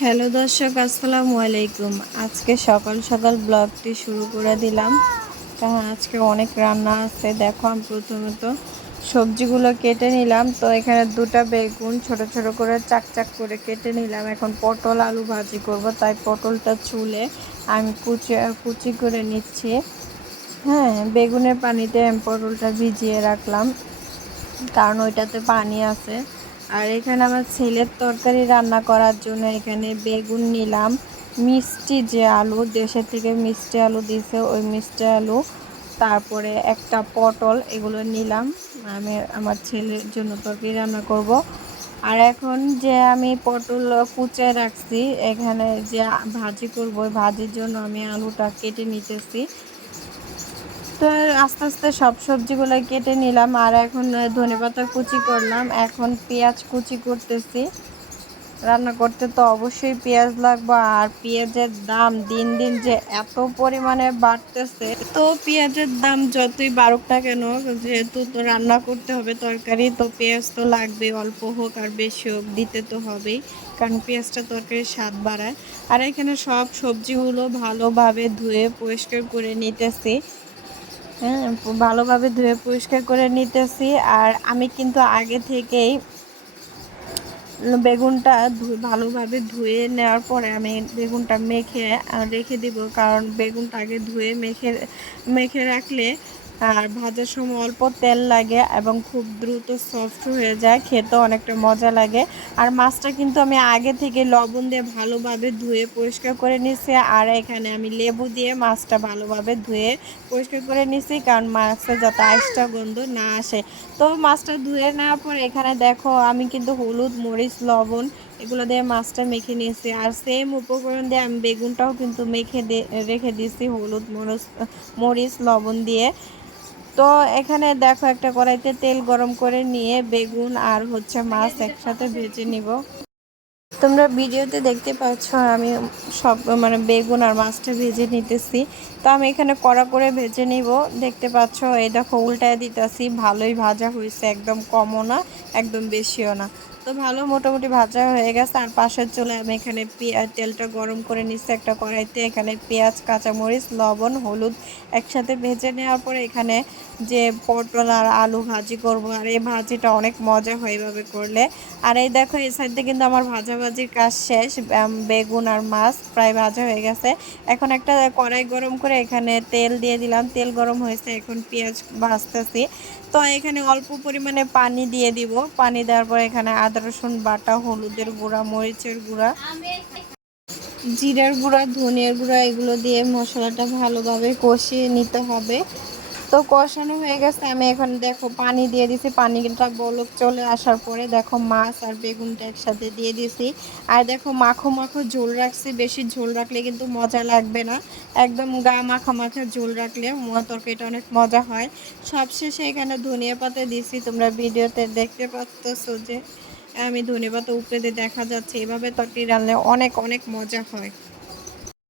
Hello দর্শক, আসসালামু আলাইকুম। আজকে সকাল সকাল ব্লগটি শুরু করে দিলাম, কারণ আজকে অনেক রান্না আছে। দেখো, আমি প্রথমত সবজিগুলো কেটে নিলাম। তো এখানে দুটো বেগুন ছোট ছোট করে চাক চাক করে কেটে নিলাম। এখন পটল আলু ভাজি করব, তাই পটলটা ছুলে আমি কুচি কুচি করে নিচ্ছি। হ্যাঁ, বেগুনের পানিতে আমি পটলটা ভিজিয়ে রাখলাম, কারণ ওইটাতে পানি আছে। আর এখানে আমার ছেলের তরকারি রান্না করার জন্য এখানে বেগুন নিলাম, মিষ্টি যে আলু, দেশের থেকে মিষ্টি আলু দিছে, ওই মিষ্টি আলু, তারপরে একটা পটল, এগুলো নিলাম। আমি আমার ছেলের জন্য তরকারি রান্না করব। আর এখন যে আমি পটল কুচে রাখছি, এখানে যে ভাজি করব, ওই ভাজির জন্য আমি আলুটা কেটে নিতেছি। তো আস্তে আস্তে সব সবজিগুলো কেটে নিলাম। আর এখন ধনেপাতা কুচি করলাম, এখন পেঁয়াজ কুচি করতেছি। রান্না করতে তো অবশ্যই পেঁয়াজ লাগবে, আর পেঁয়াজের দাম দিন দিন যে এত পরিমাণে বাড়তেছে, তো পেঁয়াজের দাম যতই বাড়ুক না কেন, যেহেতু তো রান্না করতে হবে তরকারি, তো পেঁয়াজ তো লাগবে, অল্প হোক আর বেশি হোক দিতে তো হবেই, কারণ পেঁয়াজটা তরকারির স্বাদ বাড়ায়। আর এখানে সব সবজিগুলো ভালোভাবে ধুয়ে পরিষ্কার করে নিতেছি। হ্যাঁ, ভালোভাবে ধুয়ে পরিষ্কার করে নিতেছি। আর আমি কিন্তু আগে থেকেই বেগুনটা ভালোভাবে ধুয়ে নেওয়ার পরে আমি বেগুনটা মেখে রেখে দিব, কারণ বেগুনটা আগে ধুয়ে মেখে মেখে রাখলে আর ভাজার সময় অল্প তেল লাগে এবং খুব দ্রুত সফট হয়ে যায়, খেতে অনেকটা মজা লাগে। আর মাছটা কিন্তু আমি আগে থেকে লবণ দিয়ে ভালোভাবে ধুয়ে পরিষ্কার করে নিছি। আর এখানে আমি লেবু দিয়ে মাছটা ভালোভাবে ধুয়ে পরিষ্কার করে নিছি, কারণ মাছটা যাতে আইসটা গন্ধ না আসে। তো মাছটা ধুয়ে নেওয়ার পর এখানে দেখো, আমি কিন্তু হলুদ মরিচ লবণ এগুলো দিয়ে মাছটা মেখে নিয়েছি। আর সেম উপকরণ দিয়ে আমি বেগুনটাও কিন্তু মেখে রেখে দিয়েছি, হলুদ মরিচ লবণ দিয়ে। তো এখানে দেখো, একটা কড়াইতে তেল গরম করে নিয়ে বেগুন আর মাছ একসাথে ভেজে নিব। তোমরা ভিডিওতে দেখতে পাচ্ছ আমি সব বেগুন আর মাছটা ভেজে নিতেছি। তো আমি এখানে কড়া করে ভেজে নিব। দেখতে পাচ্ছ, এই দেখো উল্টায় দিতেছি। ভালোই ভাজা হয়েছে, একদম কমও না একদম বেশিও না। তো ভালো মোটামুটি ভাজা হয়ে গেছে। আর পাশের চুলায় আমি এখানে তেলটা গরম করে নিচ্ছি একটা কড়াইতে। এখানে পেঁয়াজ কাঁচামরিচ লবণ হলুদ একসাথে ভেজে নেওয়ার পরে এখানে যে পটল আর আলু ভাজি করব, আর এই ভাজিটা অনেক মজা হয় এভাবে করলে। আর এই দেখো, এই সাইডে কিন্তু আমার ভাজাভাজির কাজ শেষ। বেগুন আর মাছ প্রায় ভাজা হয়ে গেছে। এখন একটা কড়াই গরম করে এখানে তেল দিয়ে দিলাম, তেল গরম হয়েছে, এখন পেঁয়াজ ভাজতেছি। তো এখানে অল্প পরিমাণে পানি দিয়ে দিব। পানি দেওয়ার পর এখানে আদা রসুন বাটা, হলুদের গুঁড়া, মরিচের গুঁড়া, জিরার গুঁড়া, ধনিয়ার গুঁড়া, এগুলো দিয়ে মশলাটা ভালোভাবে কষিয়ে নিতে হবে। তো কষানো হয়ে গেছে। আমি এখন দেখো পানি দিয়ে দিছি। পানিটা বলক চলে আসার পরে দেখো মাছ আর বেগুনটা একসাথে দিয়ে দিছি। আর দেখো মাখো মাখো ঝোল রাখছি। বেশি ঝোল রাখলে কিন্তু মজা লাগবে না, একদম গা মাখা মাখা ঝোল রাখলে তরকারিটা অনেক মজা হয়। সবশেষে এখানে ধনিয়া পাতা দিছি। তোমরা ভিডিওতে দেখতে পাচ্ছ যে আমি ধনিয়া পাতা উপরে দিয়ে দেখা যাচ্ছে। এভাবে তরকারি রান্নালে অনেক অনেক মজা হয়।